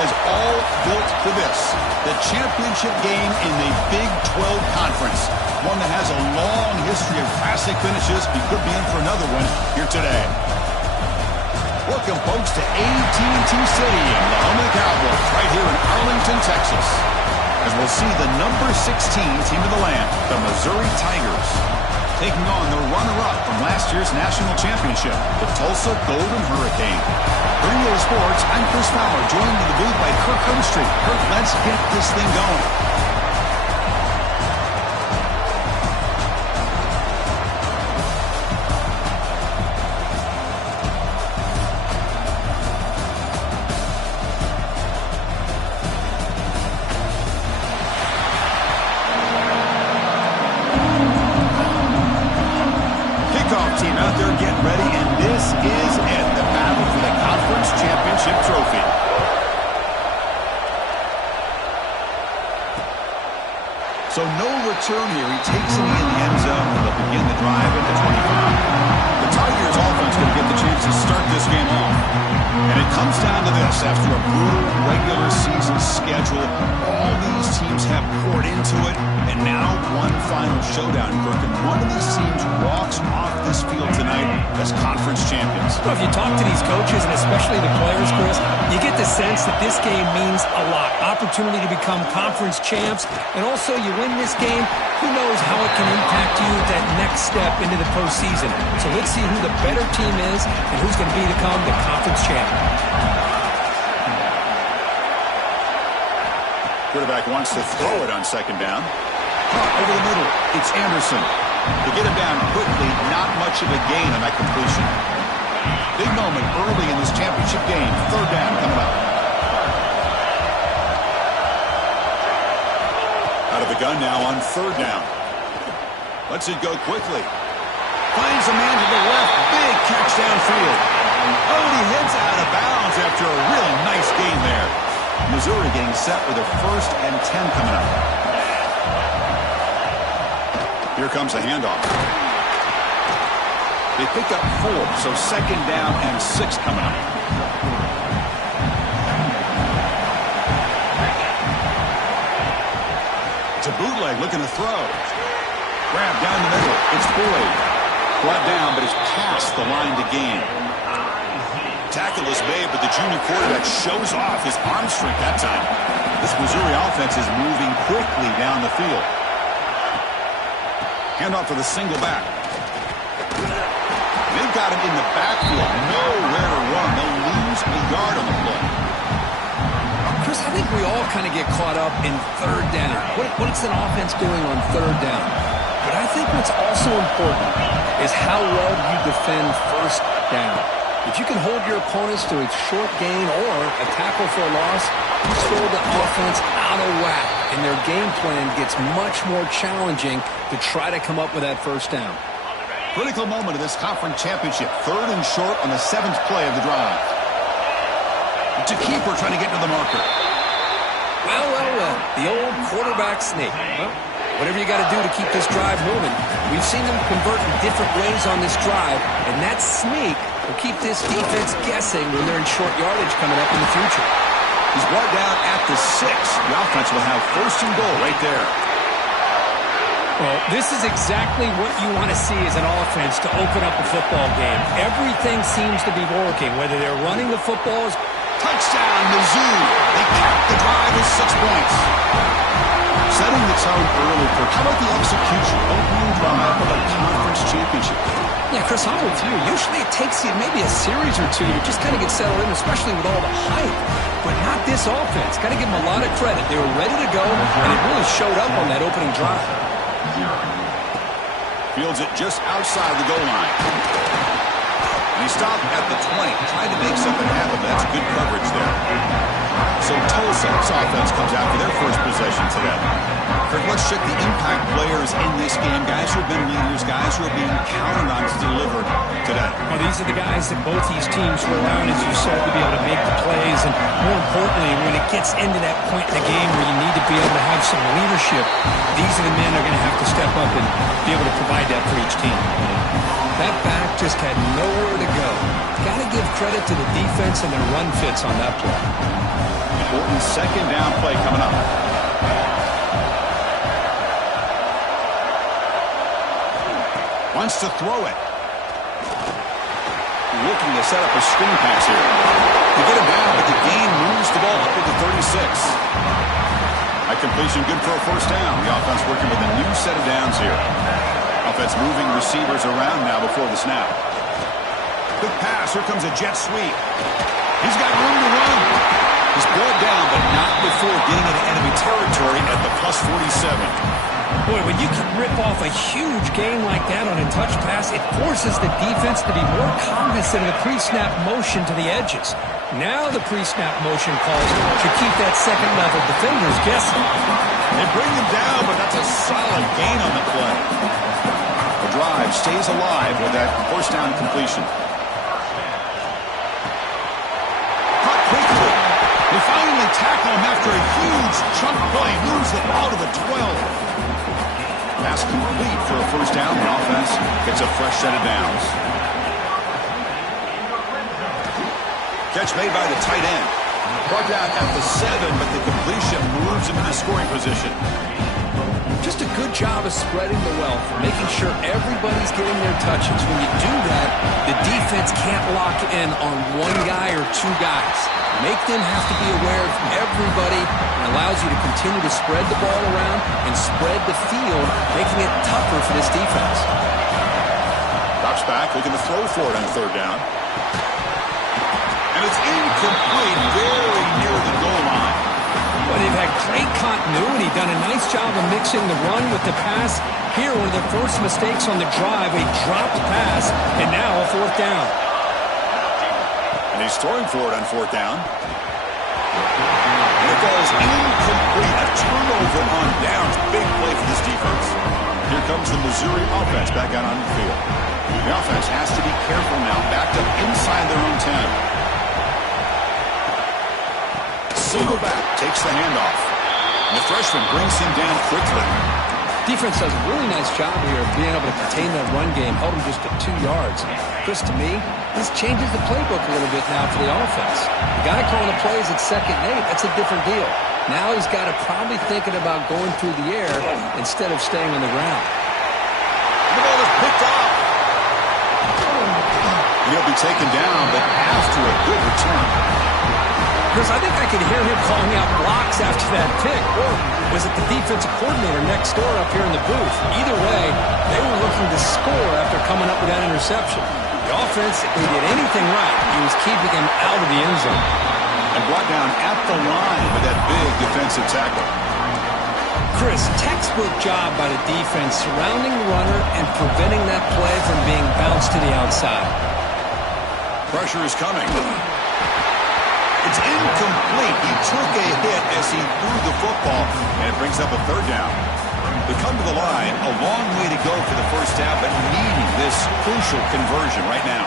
has all built for this. The championship game in the Big 12 Conference. One that has a long history of classic finishes. He could be in for another one here today. Welcome, folks, to AT&T Stadium, the home of the Cowboys, right here in Arlington, Texas. As we'll see the number 16 team of the land, the Missouri Tigers, taking on the runner-up from last year's national championship, the Tulsa Golden Hurricane. Bringing you the sports, I'm Chris Fowler, joined in the booth by Kirk Overstreet. Kirk, let's get this thing going. Team out there getting ready, and this is it, the battle for the conference championship trophy. So no return here. He takes it in the end zone, and they'll begin the drive at the 25. The Tigers offense going to get the chance to start this game off. And it comes down to this. After a brutal regular season schedule, all these teams have poured into it, and now one final showdown, Kirk. And one of these teams walks off this field tonight as conference champions. Well, if you talk to these coaches, and especially the players, Chris, you get the sense that this game means a lot. Opportunity to become conference champs, and also you win this game, who knows how it can impact you that next step into the postseason. So let's see who the better team is and who's going to become the conference champ. Quarterback wants to throw it on second down. Over the middle, it's Anderson. To get him down quickly, not much of a gain on that completion. Big moment early in this championship game. Third down coming up. Out of the gun now on third down. Lets it go quickly. Finds a man to the left. Big catch downfield. Oh, and he heads out of bounds after a really nice gain there. Missouri getting set with a 1st and 10 coming up. Here comes a handoff. They pick up 4, so second down and 6 coming up. It's a bootleg looking to throw. Grab down the middle. It's Boyd. Brought down, but it's past the line to gain. Tackle is made, but the junior quarterback shows off his arm strength that time. This Missouri offense is moving quickly down the field. Handoff for the single back. They've got him in the backfield. Nowhere to run. They'll lose a yard on the play. Chris, I think we all kind of get caught up in third down. What's an offense doing on third down? But I think what's also important is how well you defend first down. If you can hold your opponents to a short gain or a tackle for a loss, you throw the offense out of whack, and their game plan gets much more challenging to try to come up with that first down. Critical moment of this conference championship. 3rd and short on the 7th play of the drive. It's a keeper trying to get to the marker. Well. The old quarterback sneak. Well, whatever you got to do to keep this drive moving. We've seen them convert in different ways on this drive, and that sneak will keep this defense guessing when they're in short yardage coming up in the future. He's brought down at the 6. The offense will have 1st and goal right there. Well, this is exactly what you want to see as an offense to open up a football game. Everything seems to be working, whether they're running the footballs. Touchdown, Mizzou. They cap the drive with 6 points. Setting the tone early for how about the execution, opening drive of a conference championship? Yeah, Chris, I'm with you. Usually it takes you maybe a series or two to just kind of get settled in, especially with all the hype. But not this offense. Got to give them a lot of credit. They were ready to go, and it really showed up on that opening drive. Fields it just outside the goal line. And he stopped at the 20, trying to make something happen. That's good coverage there. So Tulsa's offense comes out for their first possession today. Kirk, let's check the impact players in this game. Guys who have been leaders, guys who are being counted on to deliver today. Well, these are the guys that both these teams rely on, as you said, to be able to make the plays. And more importantly, when it gets into that point in the game where you need to be able to have some leadership, these are the men that are going to have to step up and be able to provide that for each team. That back just had nowhere to go. Got to give credit to the defense and their run fits on that play. important second down play coming up. Wants to throw it. Looking to set up a screen pass here. They get him down, but the gain moves the ball up to the 36. That completion good for a first down. The offense working with a new set of downs here. Offense moving receivers around now before the snap. Quick pass. Here comes a jet sweep. He's got room to run. He's brought down, but not before getting into enemy territory at the plus 47. Boy, when you can rip off a huge gain like that on a touch pass, it forces the defense to be more cognizant of the pre-snap motion to the edges. Now the pre-snap motion calls should keep that second-level defenders guessing. They bring him down, but that's a solid gain on the play. The drive stays alive with that first down completion. Caught quickly. They finally tackle him after a huge chunk play. Moves the ball to the 12. Pass complete for a first down. The offense gets a fresh set of downs. Catch made by the tight end. Brought down at the 7, but the completion moves him into scoring position. Just a good job of spreading the wealth, making sure everybody's getting their touches. When you do that, the defense can't lock in on one guy or two guys. Make them have to be aware of everybody, and allows you to continue to spread the ball around and spread the field, making it tougher for this defense. Drops back, looking to throw for it on third down. And it's incomplete, very near the goal line. Well, they've had great continuity, done a nice job of mixing the run with the pass. Here, one of their first mistakes on the drive, a dropped pass, and now a fourth down. And he's throwing for it on fourth down. And it goes incomplete. A turnover on downs. Big play for this defense. Here comes the Missouri offense back out on the field. The offense has to be careful now. Backed up inside their own 10. Single back takes the handoff. And the freshman brings him down quickly. Defense does a really nice job here of being able to contain that run game, held him just at 2 yards. Chris, to me, this changes the playbook a little bit now for the offense. The guy calling the plays at 2nd and 8, that's a different deal. Now he's got to probably thinking about going through the air instead of staying on the ground. The ball is picked off. He'll be taken down, but after a good return. Chris, I think I could hear him calling out blocks after that pick. Or was it the defensive coordinator next door up here in the booth? Either way, they were looking to score after coming up with that interception. The offense, if they did anything right, he was keeping him out of the end zone. And brought down at the line with that big defensive tackle. Chris, textbook job by the defense surrounding the runner and preventing that play from being bounced to the outside. Pressure is coming. It's incomplete. He took a hit as he threw the football, and it brings up a third down. They come to the line, a long way to go for the first down, but needing this crucial conversion right now.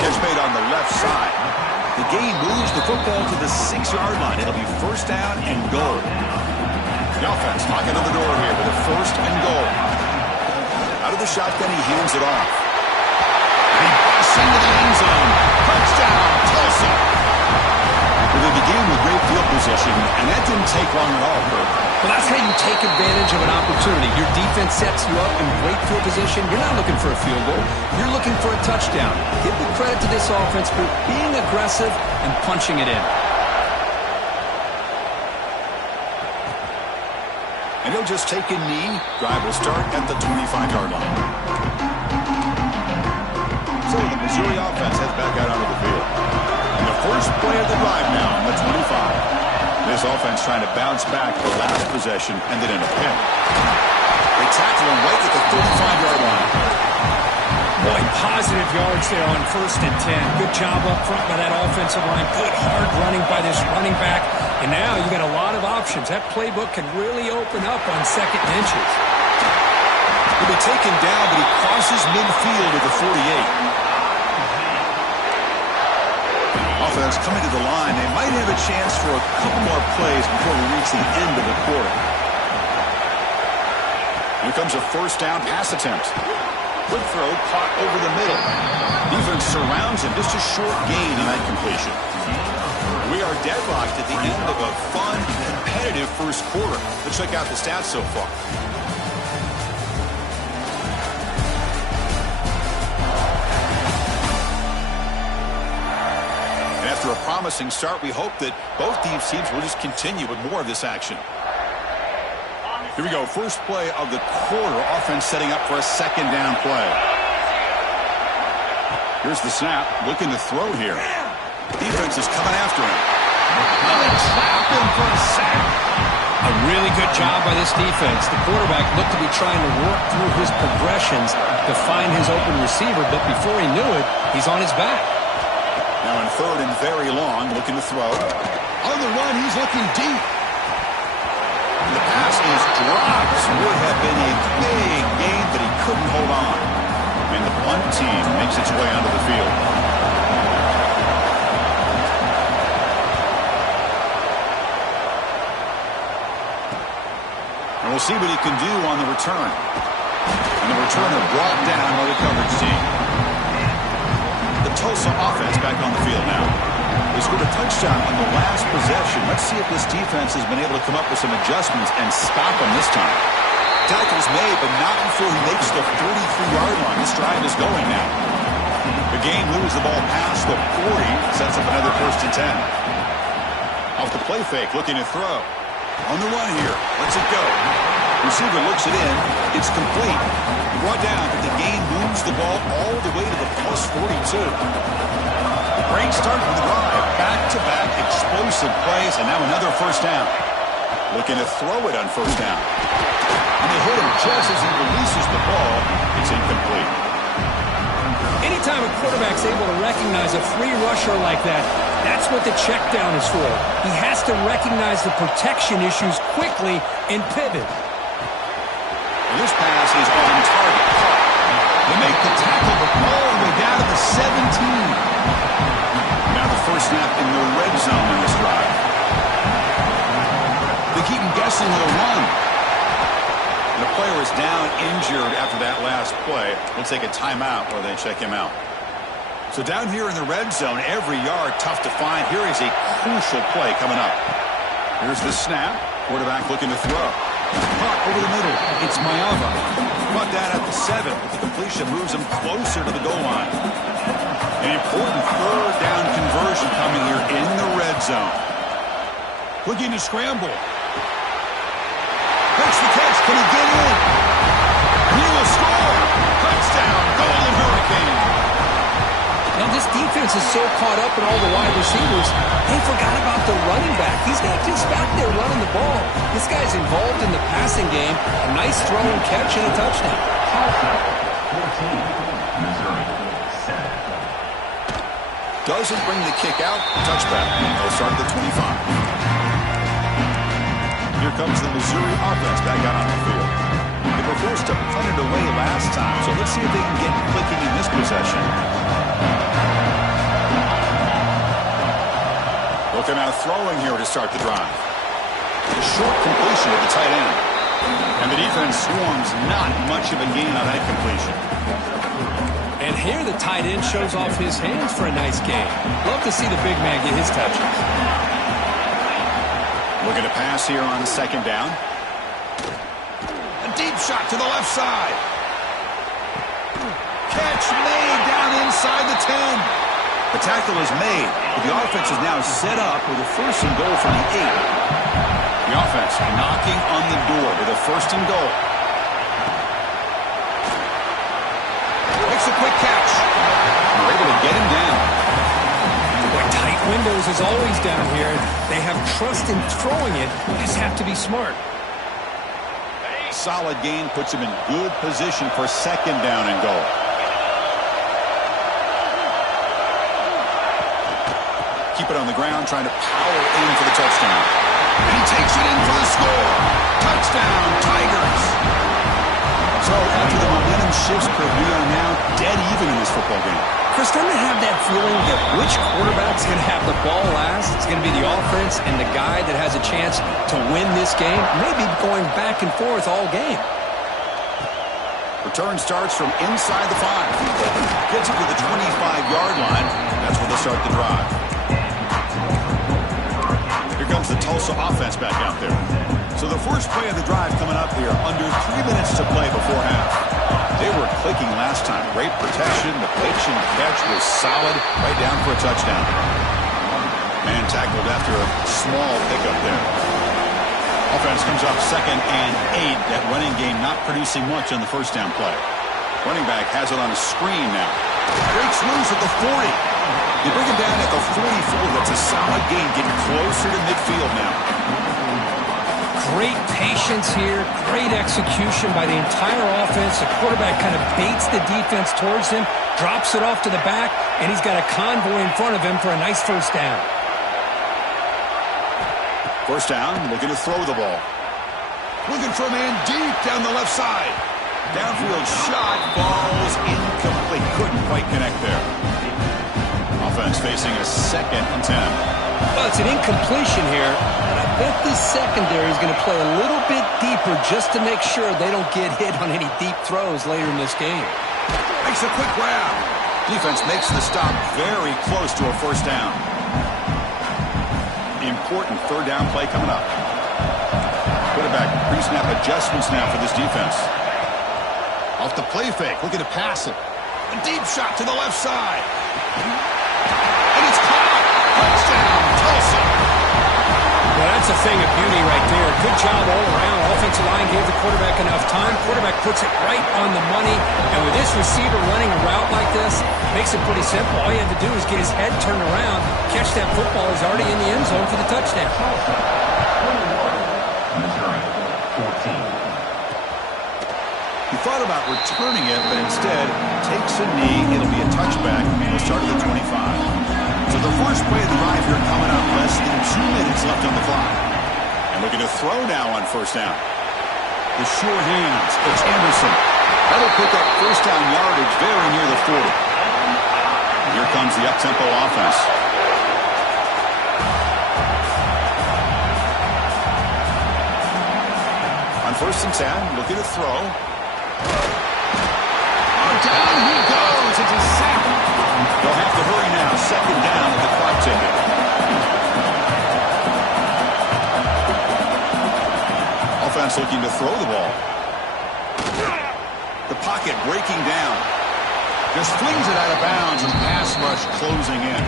Catch made on the left side. The gain moves the football to the 6-yard line. It'll be first down and goal. The offense knocking on the door here with a first and goal. Out of the shotgun, he hands it off. And he busts into the end zone. Touchdown, Tulsa. Well, they began with great field position, and that didn't take long at all, Kurt. Well, that's how you take advantage of an opportunity. Your defense sets you up in great field position. You're not looking for a field goal. You're looking for a touchdown. Give the credit to this offense for being aggressive and punching it in. And he'll just take a knee. Drive will start at the 25-yard line. So the Missouri offense heads back out onto the field. And the first play of the drive now on the 25. This offense trying to bounce back the last possession, ended in a pick. They tackle him right at the 35-yard line. Boy, positive yards there on 1st and 10. Good job up front by that offensive line. Good hard running by this running back. And now you got a lot of options. That playbook can really open up on 2nd and inches. He'll be taken down, but he crosses midfield at the 48. Offense coming to the line. They might have a chance for a couple more plays before we reach the end of the quarter. Here comes a first down pass attempt. Quick throw caught over the middle. Defense surrounds him. Just a short gain on that completion. are deadlocked at the end of a fun, competitive first quarter. Let's check out the stats so far. And after a promising start, we hope that both these teams will just continue with more of this action. Here we go. First play of the quarter. Offense setting up for a second down play. Here's the snap. Looking to throw here. Defense is coming after him. Oh, they trap him for a sack. A really good job by this defense. The quarterback looked to be trying to work through his progressions to find his open receiver, but before he knew it, he's on his back. Now in third and very long, looking to throw. On the run, he's looking deep. The pass is dropped. Would have been a big gain, but he couldn't hold on. And the punt team makes its way onto the field. And we'll see what he can do on the return. And the returner brought down by the coverage team. The Tulsa offense back on the field now. They scored a touchdown on the last possession. Let's see if this defense has been able to come up with some adjustments and stop them this time. Tackle's made, but not before he makes the 33-yard line. This drive is going now. The game moves the ball past the 40, sets up another 1st and 10. Off the play fake, looking to throw. On the run here, lets it go. Receiver looks it in. It's complete. Brought down, but the game moves the ball all the way to the plus 42. Great start from the drive. Back-to-back explosive plays, and now another 1st down. Looking to throw it on 1st down. And they hit him just as he releases the ball. It's incomplete. Anytime a quarterback's able to recognize a free rusher like that, that's what the check down is for. He has to recognize the protection issues quickly and pivot. And this pass is on target. They make the tackle, but all the way down to the 17. Now the first snap in the red zone in this drive. They keep him guessing with a run. And the player is down injured after that last play. We'll take a timeout while they check him out. So down here in the red zone, every yard tough to find. Here is a crucial play coming up. Here's the snap. Quarterback looking to throw. Caught over the middle. It's Mayava. Caught that at the 7. The completion moves him closer to the goal line. An important 3rd down conversion coming here in the red zone. Looking to scramble. Makes the catch. Can he get in? He will score. Touchdown. Golden Hurricane. Now, this defense is so caught up in all the wide receivers, they forgot about the running back. He's not just back there running the ball. This guy's involved in the passing game. A nice throw and catch and a touchdown. 14, Missouri, 7. Doesn't bring the kick out. Touchback. They'll start at the 25. Here comes the Missouri offense back out on the field. They were forced to punt it away last time, so let's see if they can get clicking in this possession. Looking out throwing here to start the drive. A short completion at the tight end. And the defense swarms not much of a gain on that completion. And here the tight end shows off his hands for a nice game. Love to see the big man get his touches. Looking to pass here on 2nd down. A deep shot to the left side. Catch made down inside the 10. The tackle is made, but the offense is now set up with a 1st and goal from the 8. The offense knocking on the door with a 1st and goal. Makes a quick catch. They're able to get him down. Boy, tight windows is always down here. They have trust in throwing it. Just have to be smart. Solid gain puts him in good position for 2nd down and goal. Keep it on the ground, trying to power in for the touchdown. And he takes it in for the score. Touchdown, Tigers. So after the momentum shifts, we are now dead even in this football game. Chris, don't you have that feeling that which quarterback's going to have the ball last? It's going to be the offense, and the guy that has a chance to win this game may be going back and forth all game. Return starts from inside the 5. Gets it to the 25-yard line. That's where they'll start the drive. Tulsa offense back out there. So the first play of the drive coming up here, under 3 minutes to play before half. They were clicking last time. Great protection. The pitch and catch was solid. Right down for a touchdown. Man tackled after a small pickup there. Offense comes up 2nd and 8. That running game not producing much on the first down play. Running back has it on a screen now. Breaks loose at the 40. They bring him down at the 44. That's a solid gain, getting closer to midfield now. Great patience here, great execution by the entire offense. The quarterback kind of baits the defense towards him, drops it off to the back, and he's got a convoy in front of him for a nice first down. First down, looking to throw the ball. Looking for a man deep down the left side. Downfield shot, falls incomplete. Couldn't quite connect there. Offense facing a 2nd and 10. Well, it's an incompletion here, and I bet this secondary is going to play a little bit deeper just to make sure they don't get hit on any deep throws later in this game. Makes a quick grab. Defense makes the stop very close to a first down. Important third down play coming up. Quarterback pre-snap adjustments now for this defense. Off the play fake, looking to pass it. A deep shot to the left side. And it's caught. Touchdown, Tulsa. Well, that's a thing of beauty right there. Good job all around. Offensive line gave the quarterback enough time. Quarterback puts it right on the money. And with this receiver running a route like this, makes it pretty simple. All you have to do is get his head turned around, catch that football. He's already in the end zone for the touchdown. He thought about returning it, but instead takes a knee. It'll be a touchback. He'll start at the 25. So the first play of the drive here coming up. Less than 2 minutes left on the clock. And looking to throw now on first down. The sure hands. It's Anderson. That'll pick up first down yardage very near the 40. Here comes the up-tempo offense. On first and 10, looking to throw. Oh, down he goes. It's a sack. They'll have to hurry now. Second down at the clock ticket. Offense looking to throw the ball. The pocket breaking down. Just flings it out of bounds and pass rush closing in.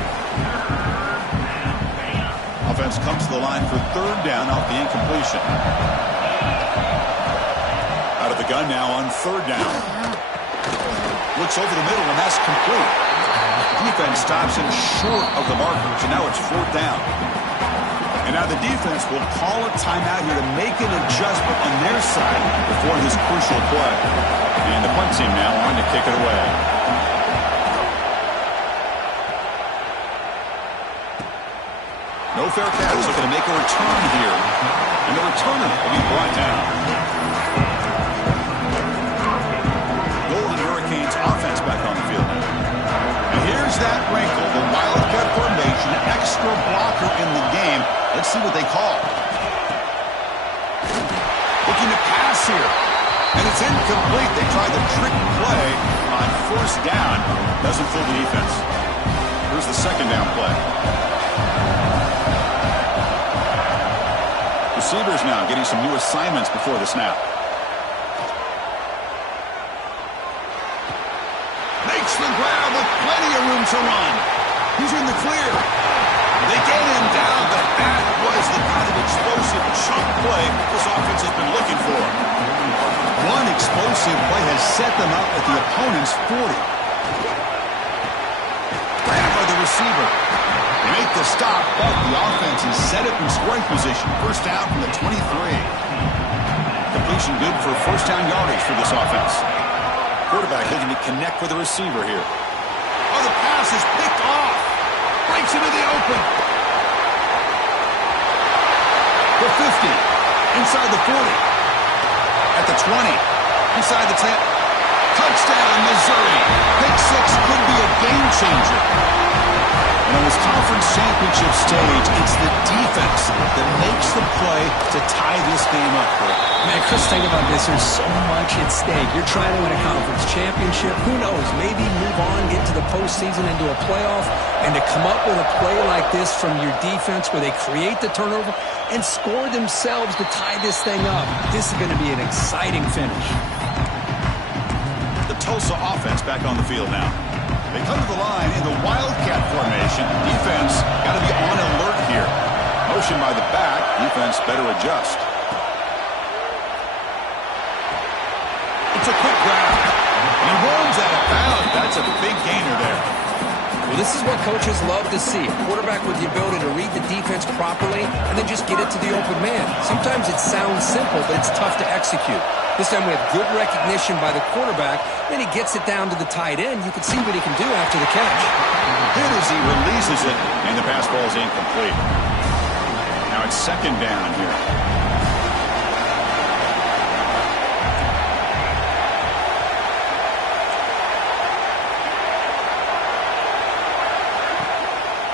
Offense comes to the line for third down off the incompletion. Out of the gun now on third down. Looks over the middle and that's complete. Defense stops him short of the markers and now it's fourth down. And now the defense will call a timeout here to make an adjustment on their side before this crucial play. And the punt team now on to kick it away. No fair catch, looking to make a return here. And the returner will be brought down. Golden Hurricanes offense back on the field now. And here's that wrinkle, the wildcat formation, extra blocker in the game. Let's see what they call. Looking to pass here. And it's incomplete. They try the trick play on first down. Doesn't fool the defense. Here's the second down play. Receivers now getting some new assignments before the snap. Makes the grab with plenty of room to run. He's in the clear. They get him down, but that was the kind of explosive chunk play this offense has been looking for. One explosive play has set them up at the opponent's 40. Grab by the receiver. They make the stop, but the offense is set up in scoring position. First down from the 23. Completion good for first down yardage for this offense. Quarterback looking to connect with the receiver here. Oh, the pass is picked off. Breaks into the open. The 50. Inside the 40. At the 20. Inside the 10. Touchdown, Missouri. Pick six could be a game changer. And on this conference championship stage, it's the defense that makes the play to tie this game up, Cole. Man, Chris, think about this. There's so much at stake. You're trying to win a conference championship. Who knows? Maybe move on, get to the postseason, into a playoff, and to come up with a play like this from your defense where they create the turnover and score themselves to tie this thing up. This is going to be an exciting finish. The Tulsa offense back on the field now. They come to the line in the Wildcat formation. Defense got to be on alert here. Motion by the back. Defense better adjust. It's a quick grab. He runs out of bounds. That's a big gainer there. Well, this is what coaches love to see. A quarterback with the ability to read the defense properly and then just get it to the open man. Sometimes it sounds simple, but it's tough to execute. This time we have good recognition by the quarterback. Then he gets it down to the tight end. You can see what he can do after the catch. Hit as he releases it, and the pass ball is incomplete. Now it's second down here.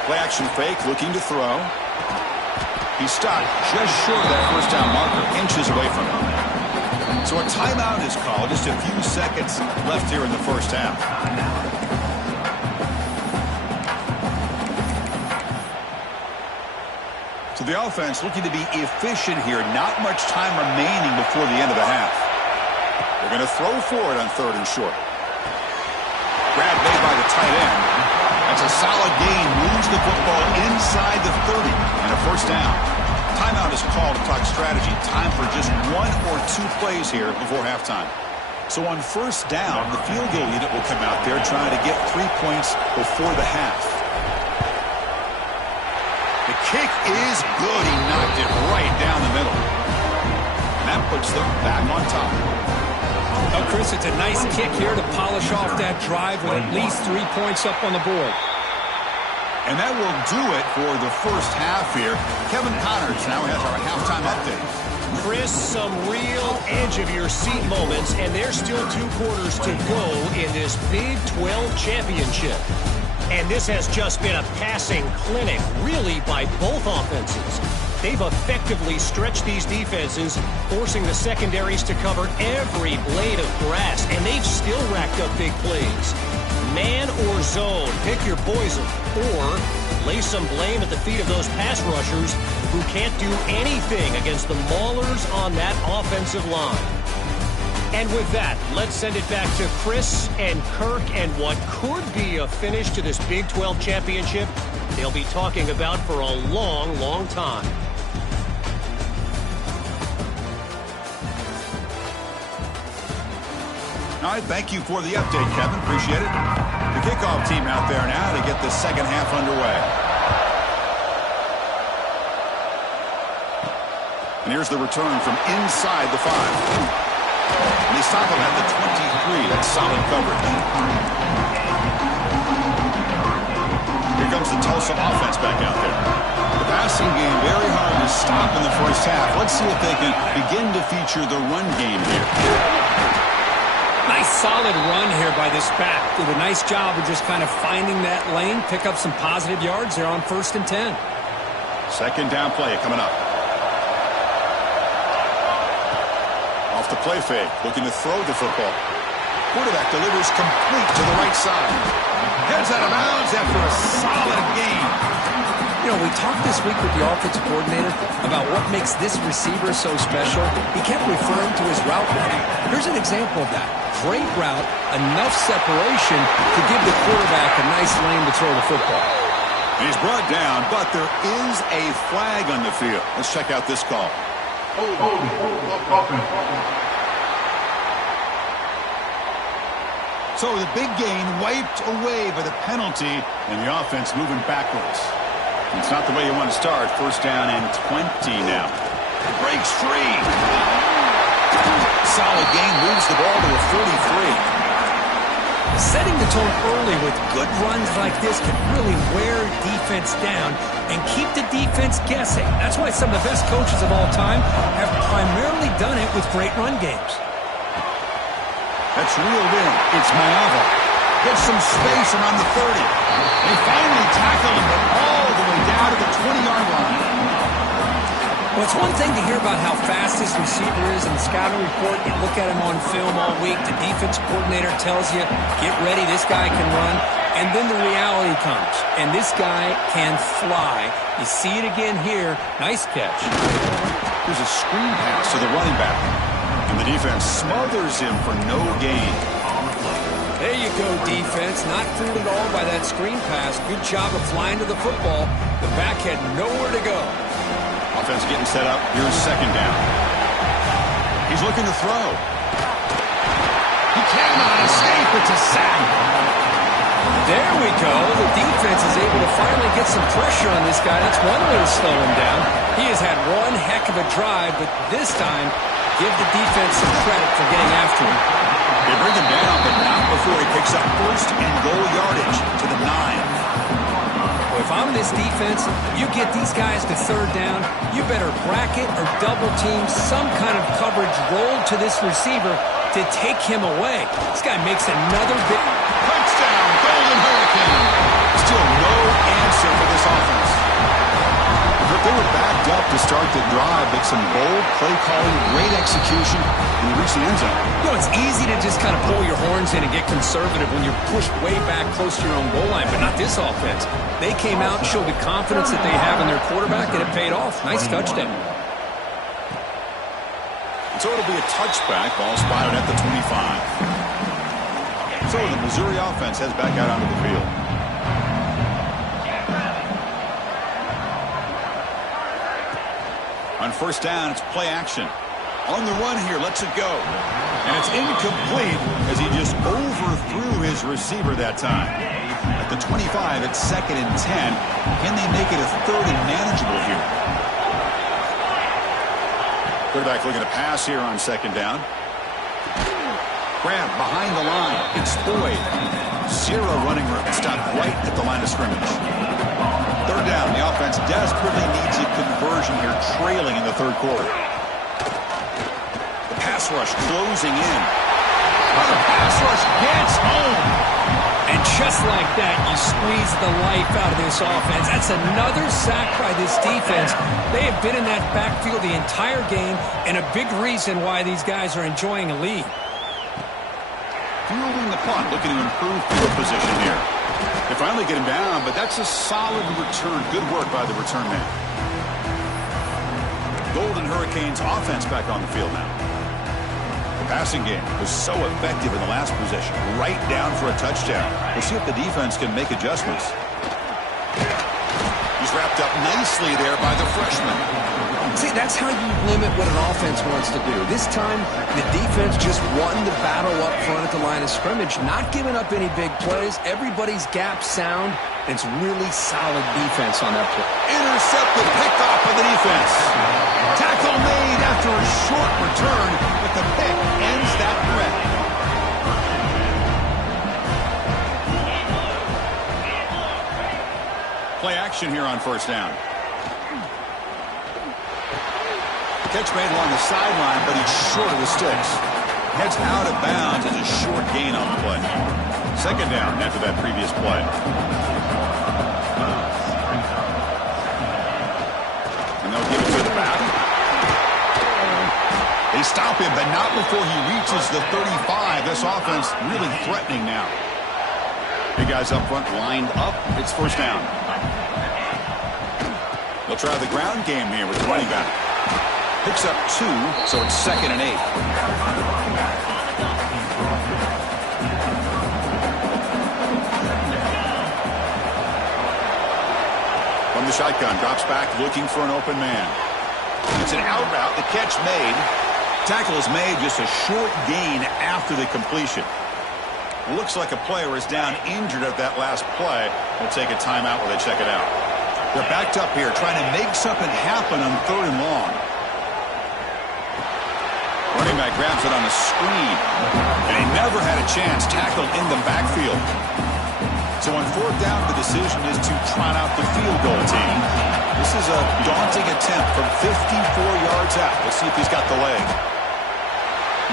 Play action fake, looking to throw. He stopped just short of that first down marker, inches away from him. So a timeout is called. Just a few seconds left here in the first half. So the offense looking to be efficient here. Not much time remaining before the end of the half. They're going to throw for it on third and short. Grab made by the tight end. That's a solid gain. Moves the football inside the 30 and a first down. Timeout is called to talk strategy. Time for just one or two plays here before halftime. So on first down, the field goal unit will come out there trying to get 3 points before the half. The kick is good. He knocked it right down the middle. And that puts them back on top. Oh, Chris, it's a nice kick here to polish off that drive with at least 3 points up on the board. And that will do it for the first half here. Kevin Connors now has our halftime update. Chris, some real edge-of-your-seat moments, and there's still 2 quarters to go in this Big 12 championship. And this has just been a passing clinic, really, by both offenses. They've effectively stretched these defenses, forcing the secondaries to cover every blade of grass, and they've still racked up big plays. Man or zone, pick your poison, or lay some blame at the feet of those pass rushers who can't do anything against the maulers on that offensive line. And with that, let's send it back to Chris and Kirk and what could be a finish to this Big 12 championship they'll be talking about for a long, long time. All right, thank you for the update, Kevin. Appreciate it. The kickoff team out there now to get the second half underway. And here's the return from inside the 5. And they stop him at the 23. That's solid coverage. Here comes the Tulsa offense back out there. The passing game very hard to stop in the first half. Let's see if they can begin to feature the run game here. Nice solid run here by this back. Did a nice job of just kind of finding that lane, pick up some positive yards there on 1st and 10. Second down play coming up. Off the play fake, looking to throw the football. Quarterback delivers complete to the right side. Heads out of bounds after a solid gain. You know, we talked this week with the offensive coordinator about what makes this receiver so special. He kept referring to his route running. Here's an example of that. Great route, enough separation to give the quarterback a nice lane to throw the football. He's brought down, but there is a flag on the field. Let's check out this call. So the big gain wiped away by the penalty, and the offense moving backwards. It's not the way you want to start. First down and 20 now. Breaks free. Solid gain, moves the ball to a 43. Setting the tone early with good runs like this can really wear defense down and keep the defense guessing. That's why some of the best coaches of all time have primarily done it with great run games. That's reeled in. It's Mayava. Gets some space around the 30. They finally tackle him all the way down to the 20-yard line. Well, Well, it's one thing to hear about how fast this receiver is in the scouting report. You look at him on film all week. The defense coordinator tells you, get ready, this guy can run. And then the reality comes, and this guy can fly. You see it again here. Nice catch. Here's a screen pass to the running back. And the defense smothers him for no gain. There you go, defense. Not fooled at all by that screen pass. Good job of flying to the football. The back had nowhere to go. Offense getting set up. Here's second down. He's looking to throw. He cannot escape. It's a sack. There we go. The defense is able to finally get some pressure on this guy. That's one way to slow him down. He has had one heck of a drive, but this time, give the defense some credit for getting after him. They bring him down, but not before he picks up first and goal yardage to the 9. Well, if I'm this defense, you get these guys to third down, you better bracket or double team some kind of coverage roll to this receiver to take him away. This guy makes another big touchdown, Golden Hurricane. Still no answer for this offense. But they were backed up to start the drive, but some bold play calling, great execution, and they reached the end zone. You know, it's easy to just kind of pull your horns in and get conservative when you're pushed way back close to your own goal line, but not this offense. They came out and showed the confidence that they have in their quarterback, and it paid off. Nice touchdown. So it'll be a touchback, ball spotted at the 25. So the Missouri offense heads back out onto the field. On first down, it's play action. On the run here, lets it go. And it's incomplete as he just overthrew his receiver that time. At the 25, it's 2nd and 10. Can they make it a 3rd and manageable here? Quarterback looking to pass here on 2nd down. Grab behind the line. It's Boyd. Zero running room. Stopped right at the line of scrimmage. 3rd down. The offense desperately needs a conversion here, trailing in the 3rd quarter. The pass rush closing in. Oh, the pass rush gets home. And just like that, you squeeze the life out of this offense. That's another sack by this defense. They have been in that backfield the entire game, and a big reason why these guys are enjoying a lead. Fielding the punt, looking to improve field position here. They finally get him down, but that's a solid return. Good work by the return man. Golden Hurricanes offense back on the field now. The passing game was so effective in the last possession. Right down for a touchdown. We'll see if the defense can make adjustments. He's wrapped up nicely there by the freshman. See, that's how you limit what an offense wants to do. This time, the defense just won the battle up front at the line of scrimmage, not giving up any big plays. Everybody's gap sound. It's really solid defense on that play. Intercepted, picked off by the defense. Tackle made after a short return, but the pick ends that threat. Play action here on first down. Catch made along the sideline, but he's short of the sticks. Heads out of bounds as a short gain on the play. 2nd down after that previous play. And they'll give it to the back. They stop him, but not before he reaches the 35. This offense really threatening now. Big guys up front lined up. It's first down. They'll try the ground game here with the running back. Picks up 2, so it's 2nd and 8. From the shotgun, drops back, looking for an open man. It's an out route, the catch made. Tackle is made, just a short gain after the completion. Looks like a player is down injured at that last play. We'll take a timeout while they check it out. They're backed up here, trying to make something happen on 3rd and long. Running back grabs it on a screen, and he never had a chance, tackled in the backfield. So on 4th down, the decision is to trot out the field goal team. This is a daunting attempt from 54 yards out. Let's see if he's got the leg.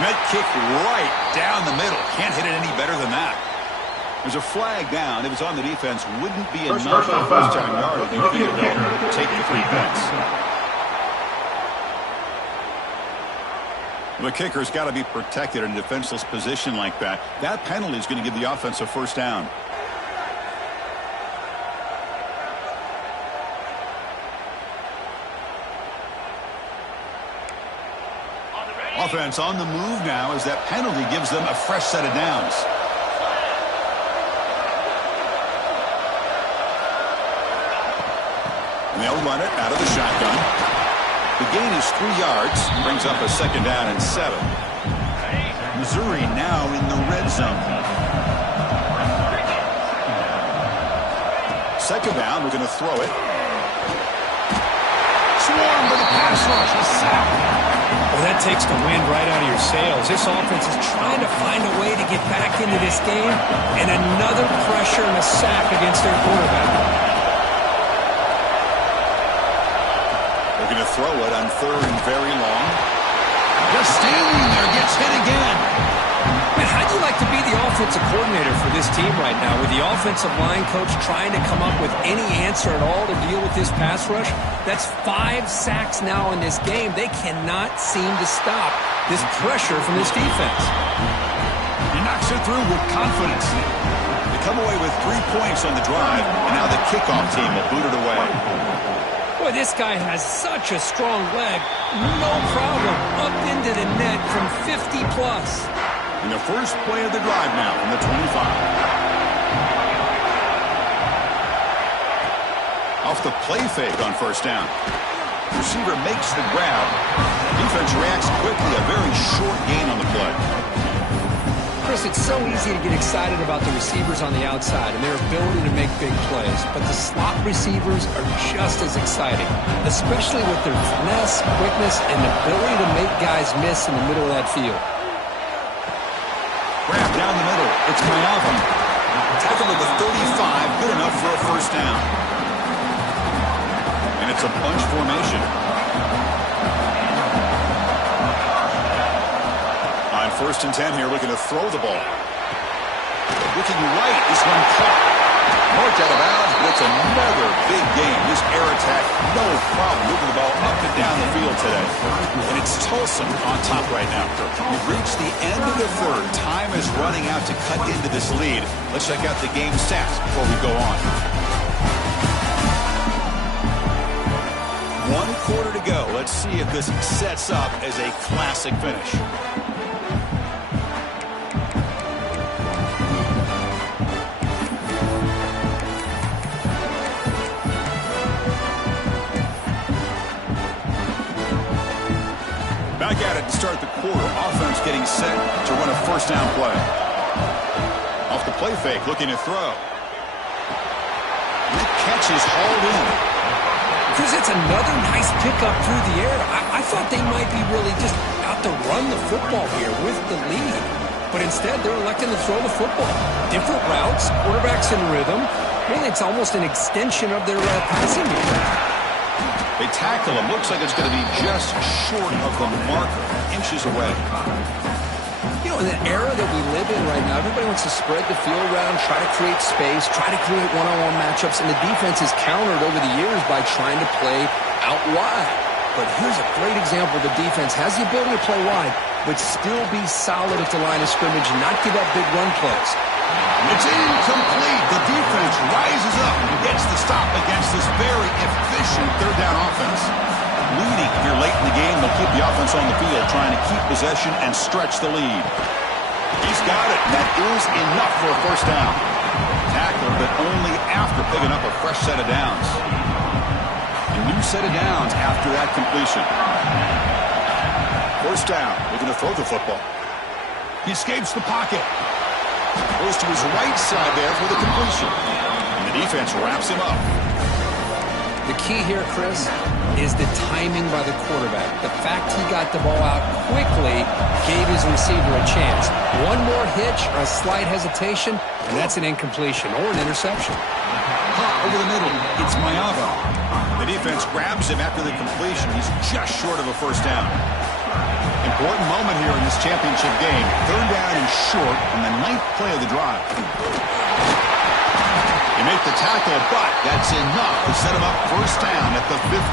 Met kick right down the middle. Can't hit it any better than that. There's a flag down. If it's on the defense, wouldn't be enough for first-time yardage. You figure they'll take the 3 points. The kicker's got to be protected in a defenseless position like that. That penalty is going to give the offense a first down. Offense on the move now as that penalty gives them a fresh set of downs. And they'll run it out of the shotgun. The gain is 3 yards, brings up a second down and 7. Missouri now in the red zone. Second down, we're going to throw it. Swarmed with a pass rush, a sack. Well, that takes the wind right out of your sails. This offense is trying to find a way to get back into this game, and another pressure and a sack against their quarterback. They're going to throw it on 3rd and very long. Just standing there, gets hit again. Man, how'd you like to be the offensive coordinator for this team right now, with the offensive line coach trying to come up with any answer at all to deal with this pass rush? That's 5 sacks now in this game. They cannot seem to stop this pressure from this defense. He knocks it through with confidence. They come away with 3 points on the drive, and now the kickoff team will boot it away. Boy, this guy has such a strong leg. No problem. Up into the net from 50 plus. In the first play of the drive now from the 25. Off the play fake on first down. Receiver makes the grab. Defense reacts quickly. A very short gain on the play. Chris, it's so easy to get excited about the receivers on the outside and their ability to make big plays, but the slot receivers are just as exciting, especially with their finesse, quickness, and the ability to make guys miss in the middle of that field. Grab down the middle. It's Mayava. Tackle at the 35. Good enough for a first down. And it's a bunch formation. On 1st and 10 here, looking to throw the ball. Looking right. This one caught. Marked out of bounds, but it's another big game. This air attack, no problem moving the ball up and down the field today. And it's Tulsa on top right now. We've reached the end of the 3rd. Time is running out to cut into this lead. Let's check out the game stats before we go on. 1 quarter to go. Let's see if this sets up as a classic finish. Back at it to start the quarter. Offense getting set to run a first down play. Off the play fake, looking to throw. The catch is hauled in. Chris, it's another nice pickup through the air. I thought they might be really just out to run the football here with the lead. But instead, they're electing to throw the football. Different routes, quarterbacks in rhythm. Really, it's almost an extension of their passing game. They tackle him. Looks like it's going to be just short of the marker, inches away. You know, in the era that we live in right now, everybody wants to spread the field around, try to create space, try to create one-on-one matchups, and the defense is countered over the years by trying to play out wide. But here's a great example. The defense has the ability to play wide, but still be solid at the line of scrimmage and not give up big run plays. It's incomplete. The defense rises up and gets the stop against this very efficient 3rd down offense. Leading here late in the game, they'll keep the offense on the field, trying to keep possession and stretch the lead. He's got it. That is enough for a first down. Tackle, but only after picking up a fresh set of downs. A new set of downs after that completion. First down. Looking to throw the football. He escapes the pocket. Goes to his right side there for the completion. And the defense wraps him up. The key here, Chris, is the timing by the quarterback. The fact he got the ball out quickly gave his receiver a chance. One more hitch or a slight hesitation, and that's an incompletion or an interception. Hot over the middle. It's Mayava. The defense grabs him after the completion. He's just short of a first down. Important moment here in this championship game. 3rd down and short on the 9th play of the drive. They make the tackle, but that's enough to set him up first down at the 15.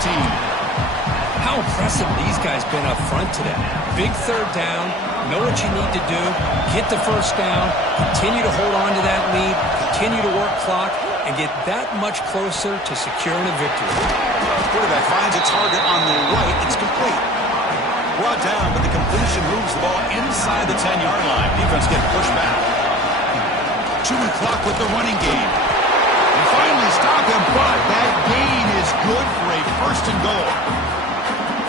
How impressive these guys been up front today. Big third down, know what you need to do, get the first down, continue to hold on to that lead, continue to work clock, and get that much closer to securing a victory. The quarterback finds a target on the right. It's complete. Brought down, but the completion moves the ball inside the 10-yard line. Defense getting pushed back. Chewing clock with the running game. And finally stop him, but that gain is good for a first and goal.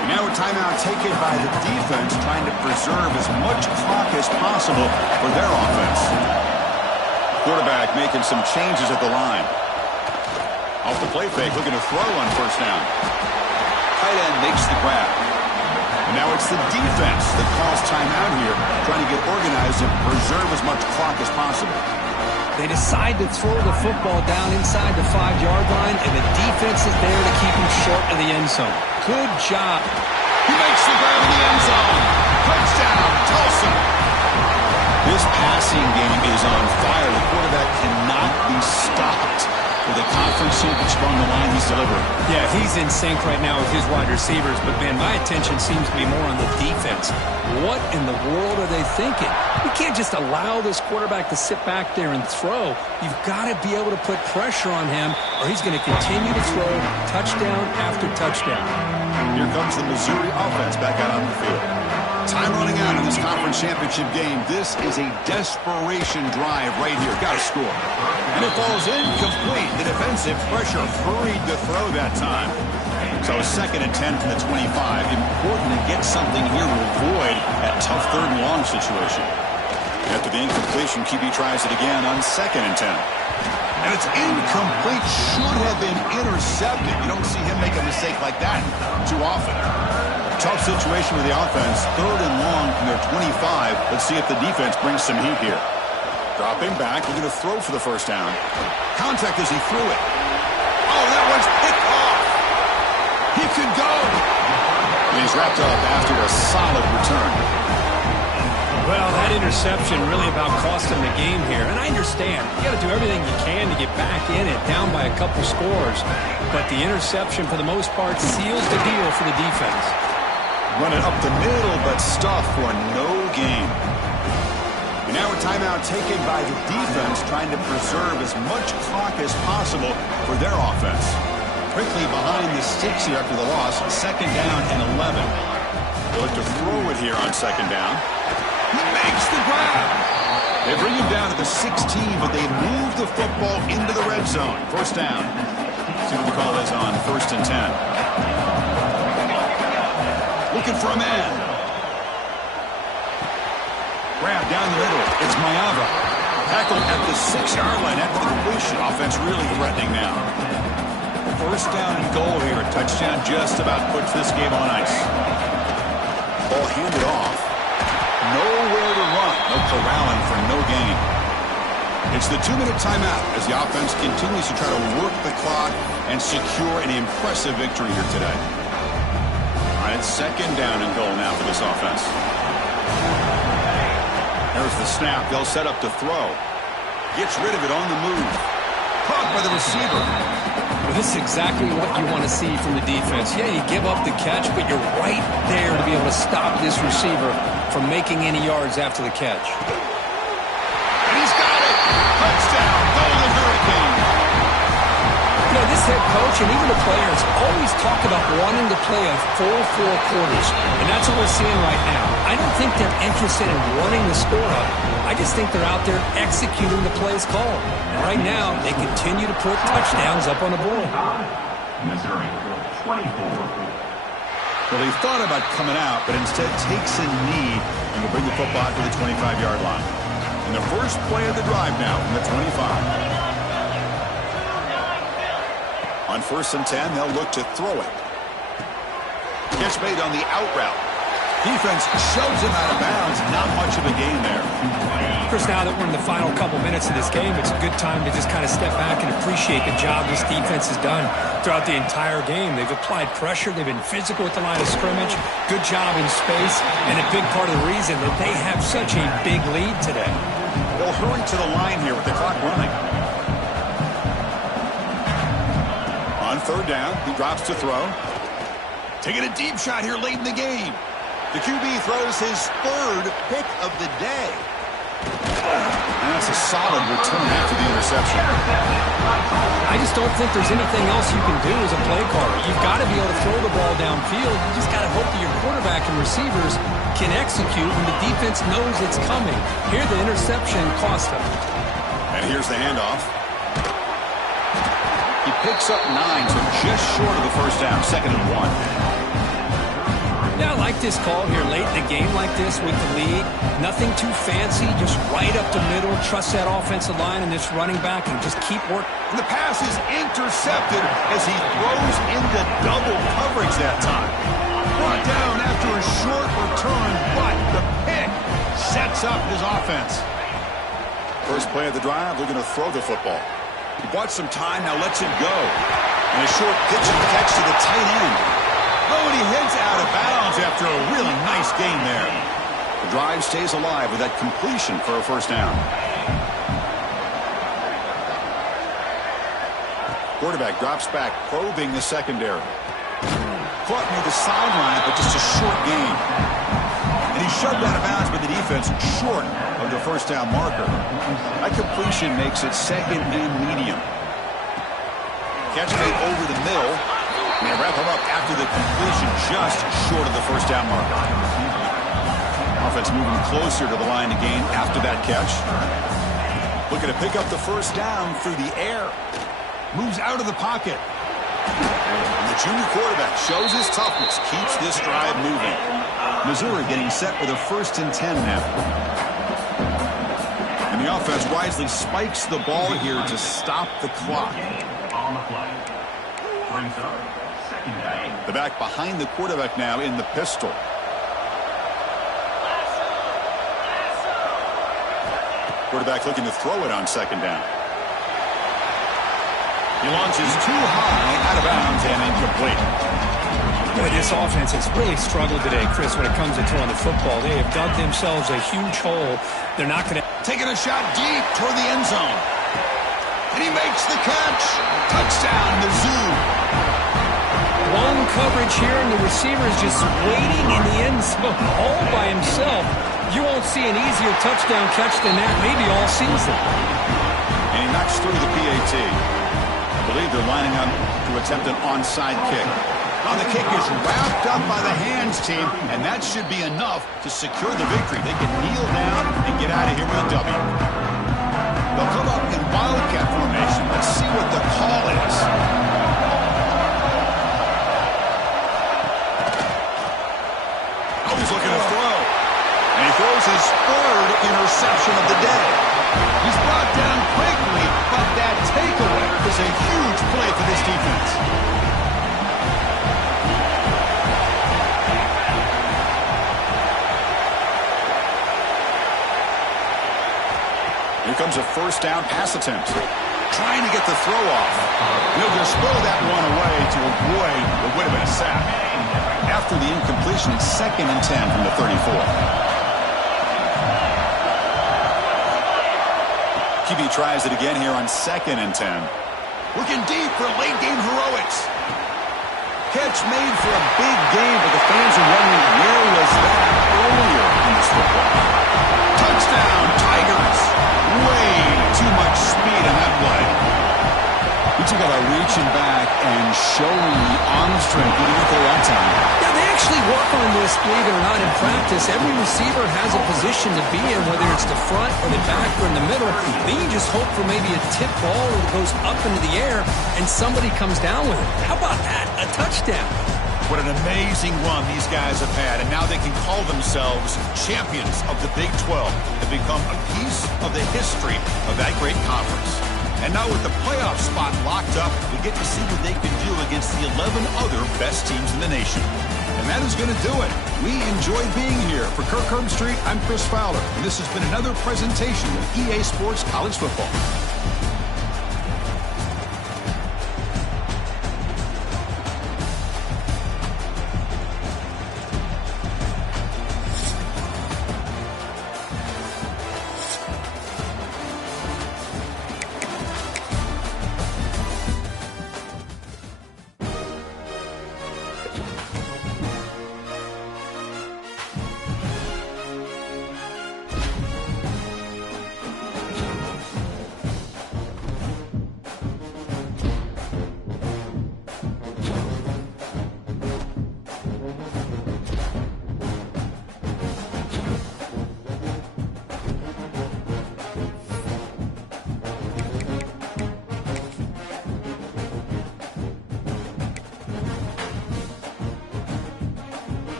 And now a timeout taken by the defense, trying to preserve as much clock as possible for their offense. Quarterback making some changes at the line. Off the play fake, looking to throw on first down. Tight end makes the grab. And now it's the defense that calls timeout here, trying to get organized and preserve as much clock as possible. They decide to throw the football down inside the 5-yard line, and the defense is there to keep him short of the end zone. Good job. He makes the grab in the end zone. Touchdown, Tulsa. This passing game is on fire. The quarterback cannot be stopped. With a conference championship on the line, he's delivering. Yeah, he's in sync right now with his wide receivers, but, man, my attention seems to be more on the defense. What in the world are they thinking? You can't just allow this quarterback to sit back there and throw. You've got to be able to put pressure on him, or he's going to continue to throw touchdown after touchdown. Here comes the Missouri offense back out on the field. Time running out in this conference championship game. This is a desperation drive right here. Got to score. And it falls incomplete. The defensive pressure hurried to throw that time. So 2nd and 10 from the 25. Important to get something here to avoid that tough 3rd and long situation. After the incompletion, QB tries it again on 2nd and 10. And it's incomplete. Should have been intercepted. You don't see him make a mistake like that too often. Tough situation with the offense. 3rd and long from their 25. Let's see if the defense brings some heat here. Dropping back, looking to throw for the first down. Contact as he threw it. Oh, that one's picked off. He could go. And he's wrapped up after a solid return. Well, that interception really about cost him the game here. And I understand. You got to do everything you can to get back in it, down by a couple scores. But the interception, for the most part, seals the deal for the defense. Run it up the middle, but stuff for no gain. And now a timeout taken by the defense, trying to preserve as much clock as possible for their offense. Quickly behind the sticks here after the loss. 2nd down and 11. They look to throw it here on 2nd down. He makes the grab. They bring him down to the 16, but they move the football into the red zone. First down. See what the call is on 1st and 10. Looking for a man. Grab down the middle. It's Mayava. Tackled at the 6-yard line after the completion. Offense really threatening now. First down and goal here. Touchdown just about puts this game on ice. Ball handed off. Nowhere to run. No corralling for no gain. It's the 2-minute timeout as the offense continues to try to work the clock and secure an impressive victory here today. All right, 2nd down and goal now for this offense. There's the snap. They'll set up to throw. Gets rid of it on the move. Caught by the receiver. Well, this is exactly what you want to see from the defense. Yeah, you give up the catch, but you're right there to be able to stop this receiver from making any yards after the catch. And he's got it. Touchdown. Golden Hurricane. You know, this head coach and even the players always talk about wanting to play a full 4 quarters, and that's what we're seeing right now. I don't think they're interested in running the score up. I just think they're out there executing the plays called. And right now, they continue to put touchdowns up on the board. Missouri, 24. Well, they thought about coming out, but instead takes a knee and will bring the football to the 25-yard line. And the first play of the drive now from the 25. On 1st and 10, they'll look to throw it. Catch made on the out route. Defense shoves him out of bounds. Not much of a gain there. Chris, now that we're in the final couple minutes of this game, it's a good time to just kind of step back and appreciate the job this defense has done throughout the entire game. They've applied pressure. They've been physical at the line of scrimmage. Good job in space. And a big part of the reason that they have such a big lead today. They'll hurry to the line here with the clock running. On 3rd down, he drops to throw. Taking a deep shot here late in the game. The QB throws his third pick of the day. And that's a solid return after the interception. I just don't think there's anything else you can do as a play caller. You've got to be able to throw the ball downfield. You just got to hope that your quarterback and receivers can execute when the defense knows it's coming. Here, the interception cost him. And here's the handoff. He picks up 9, so just short of the first down, 2nd and 1. Yeah, I like this call here late in the game like this with the lead. Nothing too fancy, just right up the middle. Trust that offensive line and this running back and just keep working. And the pass is intercepted as he throws into double coverage that time. Brought down after a short return, but the pick sets up his offense. First play of the drive, they're going to throw the football. He bought some time, now lets him go. And a short pitch and catch to the tight end. Oh, and he heads out of bounds after a really nice gain there. The drive stays alive with that completion for a first down. Quarterback drops back, probing the secondary. Caught near the sideline, but just a short gain. And he shoved out of bounds by the defense short of the first down marker. That completion makes it 2nd and medium. Catch made over the middle. And they wrap him up after the completion just short of the first down marker. Offense moving closer to the line to gain after that catch. Looking to pick up the first down through the air. Moves out of the pocket. And the junior quarterback shows his toughness, keeps this drive moving. Missouri getting set with a 1st and 10 now. And the offense wisely spikes the ball here to stop the clock. On the play. Brings up second down. The back behind the quarterback now in the pistol. Quarterback looking to throw it on 2nd down. He launches too high, out of bounds, and incomplete. Boy, this offense has really struggled today, Chris, when it comes to throwing the football. They have dug themselves a huge hole. They're not going to... Taking a shot deep toward the end zone. And he makes the catch. Touchdown, Mizzou. Long coverage here, and the receiver is just waiting in the end zone all by himself. You won't see an easier touchdown catch than that maybe all season. And he knocks through the PAT. I believe they're lining up to attempt an onside kick. Now the kick is wrapped up by the hands team, and that should be enough to secure the victory. They can kneel down and get out of here with a W. They'll come up in wildcat formation. Let's see what the call is. Oh, he's looking to throw. And he throws his 3rd interception of the day. He's brought down quickly, but that takeaway is a huge play for this defense. Here comes a first down pass attempt. Trying to get the throw off. He'll just throw that one away to avoid what would have been a sack. After the incompletion, it's 2nd and 10 from the 34. QB tries it again here on 2nd and 10. Looking deep for late game heroics. Catch made for a big game, but the fans are wondering where was that earlier in this football. Touchdown, Tigers. Way too much speed on that play. He took about reaching back and showing the arm strength he didn't throw that time. Yeah, they actually work on this, believe it or not, in practice. Every receiver has a position to be in, whether it's the front or the back or in the middle. Then you just hope for maybe a tip ball that goes up into the air and somebody comes down with it. How about that? A touchdown. What an amazing run these guys have had, and now they can call themselves champions of the Big 12 and become a piece of the history of that great conference. And now with the playoff spot locked up, we get to see what they can do against the 11 other best teams in the nation. And that is going to do it. We enjoyed being here. For Kirk Herbstreit, I'm Chris Fowler, and this has been another presentation of EA Sports College Football.